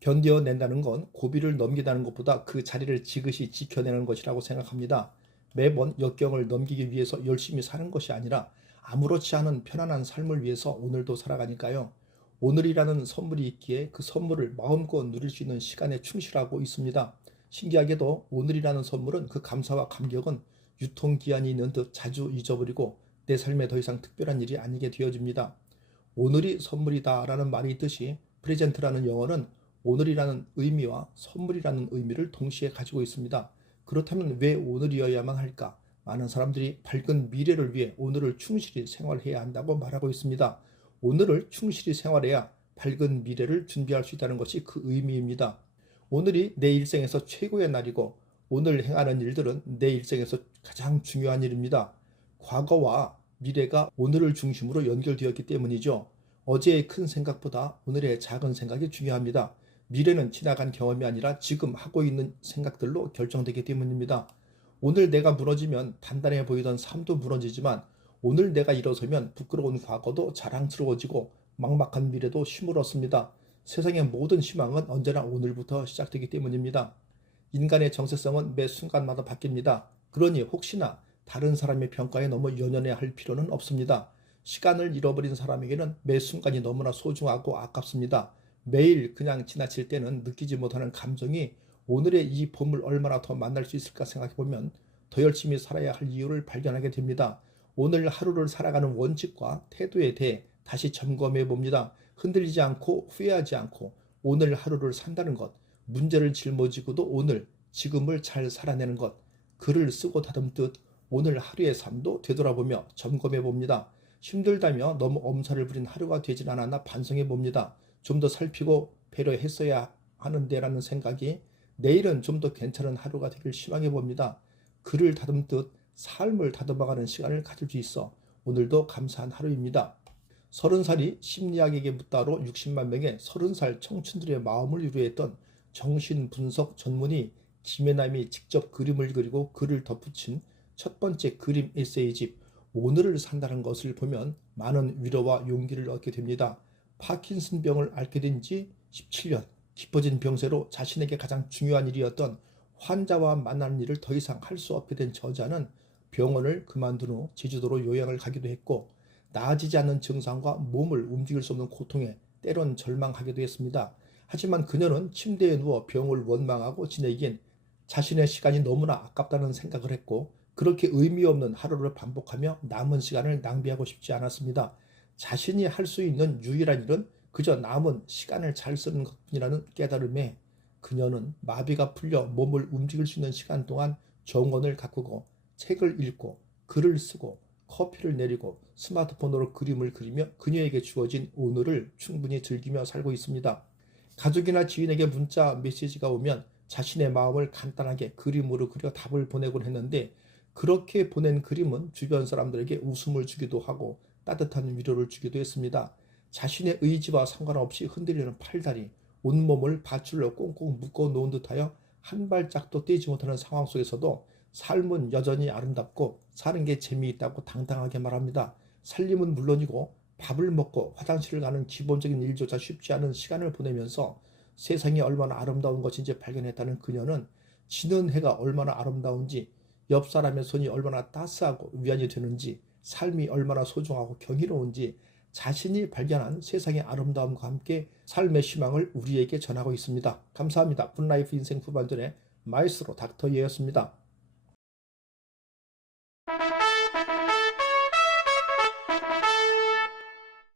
견뎌낸다는 건 고비를 넘기다는 것보다 그 자리를 지그시 지켜내는 것이라고 생각합니다. 매번 역경을 넘기기 위해서 열심히 사는 것이 아니라 아무렇지 않은 편안한 삶을 위해서 오늘도 살아가니까요. 오늘이라는 선물이 있기에 그 선물을 마음껏 누릴 수 있는 시간에 충실하고 있습니다. 신기하게도 오늘이라는 선물은 그 감사와 감격은 유통기한이 있는 듯 자주 잊어버리고 내 삶에 더 이상 특별한 일이 아니게 되어집니다. 오늘이 선물이다 라는 말이 있듯이 프레젠트라는 영어는 오늘이라는 의미와 선물이라는 의미를 동시에 가지고 있습니다. 그렇다면 왜 오늘이어야만 할까? 많은 사람들이 밝은 미래를 위해 오늘을 충실히 생활해야 한다고 말하고 있습니다. 오늘을 충실히 생활해야 밝은 미래를 준비할 수 있다는 것이 그 의미입니다. 오늘이 내 일생에서 최고의 날이고 오늘 행하는 일들은 내 일생에서 가장 중요한 일입니다. 과거와 미래가 오늘을 중심으로 연결되었기 때문이죠. 어제의 큰 생각보다 오늘의 작은 생각이 중요합니다. 미래는 지나간 경험이 아니라 지금 하고 있는 생각들로 결정되기 때문입니다. 오늘 내가 무너지면 단단해 보이던 삶도 무너지지만 오늘 내가 일어서면 부끄러운 과거도 자랑스러워지고 막막한 미래도 힘을 얻습니다. 세상의 모든 희망은 언제나 오늘부터 시작되기 때문입니다. 인간의 정체성은 매 순간마다 바뀝니다. 그러니 혹시나 다른 사람의 평가에 너무 연연해 할 필요는 없습니다. 시간을 잃어버린 사람에게는 매 순간이 너무나 소중하고 아깝습니다. 매일 그냥 지나칠 때는 느끼지 못하는 감정이 오늘의 이 봄을 얼마나 더 만날 수 있을까 생각해보면 더 열심히 살아야 할 이유를 발견하게 됩니다. 오늘 하루를 살아가는 원칙과 태도에 대해 다시 점검해 봅니다. 흔들리지 않고 후회하지 않고 오늘 하루를 산다는 것, 문제를 짊어지고도 오늘, 지금을 잘 살아내는 것, 글을 쓰고 다듬듯 오늘 하루의 삶도 되돌아보며 점검해 봅니다. 힘들다며 너무 엄살을 부린 하루가 되질 않았나 반성해 봅니다. 좀 더 살피고 배려했어야 하는데라는 생각이 내일은 좀 더 괜찮은 하루가 되길 희망해 봅니다. 글을 다듬듯 삶을 다듬어가는 시간을 가질 수 있어 오늘도 감사한 하루입니다. 30살이 심리학에게 묻다로 60만 명의 30살 청춘들의 마음을 위로했던 정신분석 전문의 김혜남이 직접 그림을 그리고 글을 덧붙인 첫 번째 그림 에세이집 오늘을 산다는 것을 보면 많은 위로와 용기를 얻게 됩니다. 파킨슨병을 앓게 된 지 17년, 깊어진 병세로 자신에게 가장 중요한 일이었던 환자와 만나는 일을 더 이상 할 수 없게 된 저자는 병원을 그만둔 후 제주도로 요양을 가기도 했고 나아지지 않는 증상과 몸을 움직일 수 없는 고통에 때론 절망하기도 했습니다. 하지만 그녀는 침대에 누워 병을 원망하고 지내기엔 자신의 시간이 너무나 아깝다는 생각을 했고 그렇게 의미 없는 하루를 반복하며 남은 시간을 낭비하고 싶지 않았습니다. 자신이 할 수 있는 유일한 일은 그저 남은 시간을 잘 쓰는 것뿐이라는 깨달음에 그녀는 마비가 풀려 몸을 움직일 수 있는 시간 동안 정원을 가꾸고 책을 읽고 글을 쓰고 커피를 내리고 스마트폰으로 그림을 그리며 그녀에게 주어진 오늘을 충분히 즐기며 살고 있습니다. 가족이나 지인에게 문자 메시지가 오면 자신의 마음을 간단하게 그림으로 그려 답을 보내곤 했는데 그렇게 보낸 그림은 주변 사람들에게 웃음을 주기도 하고 따뜻한 위로를 주기도 했습니다. 자신의 의지와 상관없이 흔들리는 팔다리, 온몸을 밧줄로 꽁꽁 묶어 놓은 듯하여 한 발짝도 떼지 못하는 상황 속에서도 삶은 여전히 아름답고 사는 게 재미있다고 당당하게 말합니다. 살림은 물론이고 밥을 먹고 화장실을 가는 기본적인 일조차 쉽지 않은 시간을 보내면서 세상이 얼마나 아름다운 것인지 발견했다는 그녀는 지는 해가 얼마나 아름다운지 옆 사람의 손이 얼마나 따스하고 위안이 되는지 삶이 얼마나 소중하고 경이로운지 자신이 발견한 세상의 아름다움과 함께 삶의 희망을 우리에게 전하고 있습니다. 감사합니다. 굿라이프 인생 후반전의 마이스로 닥터 예였습니다.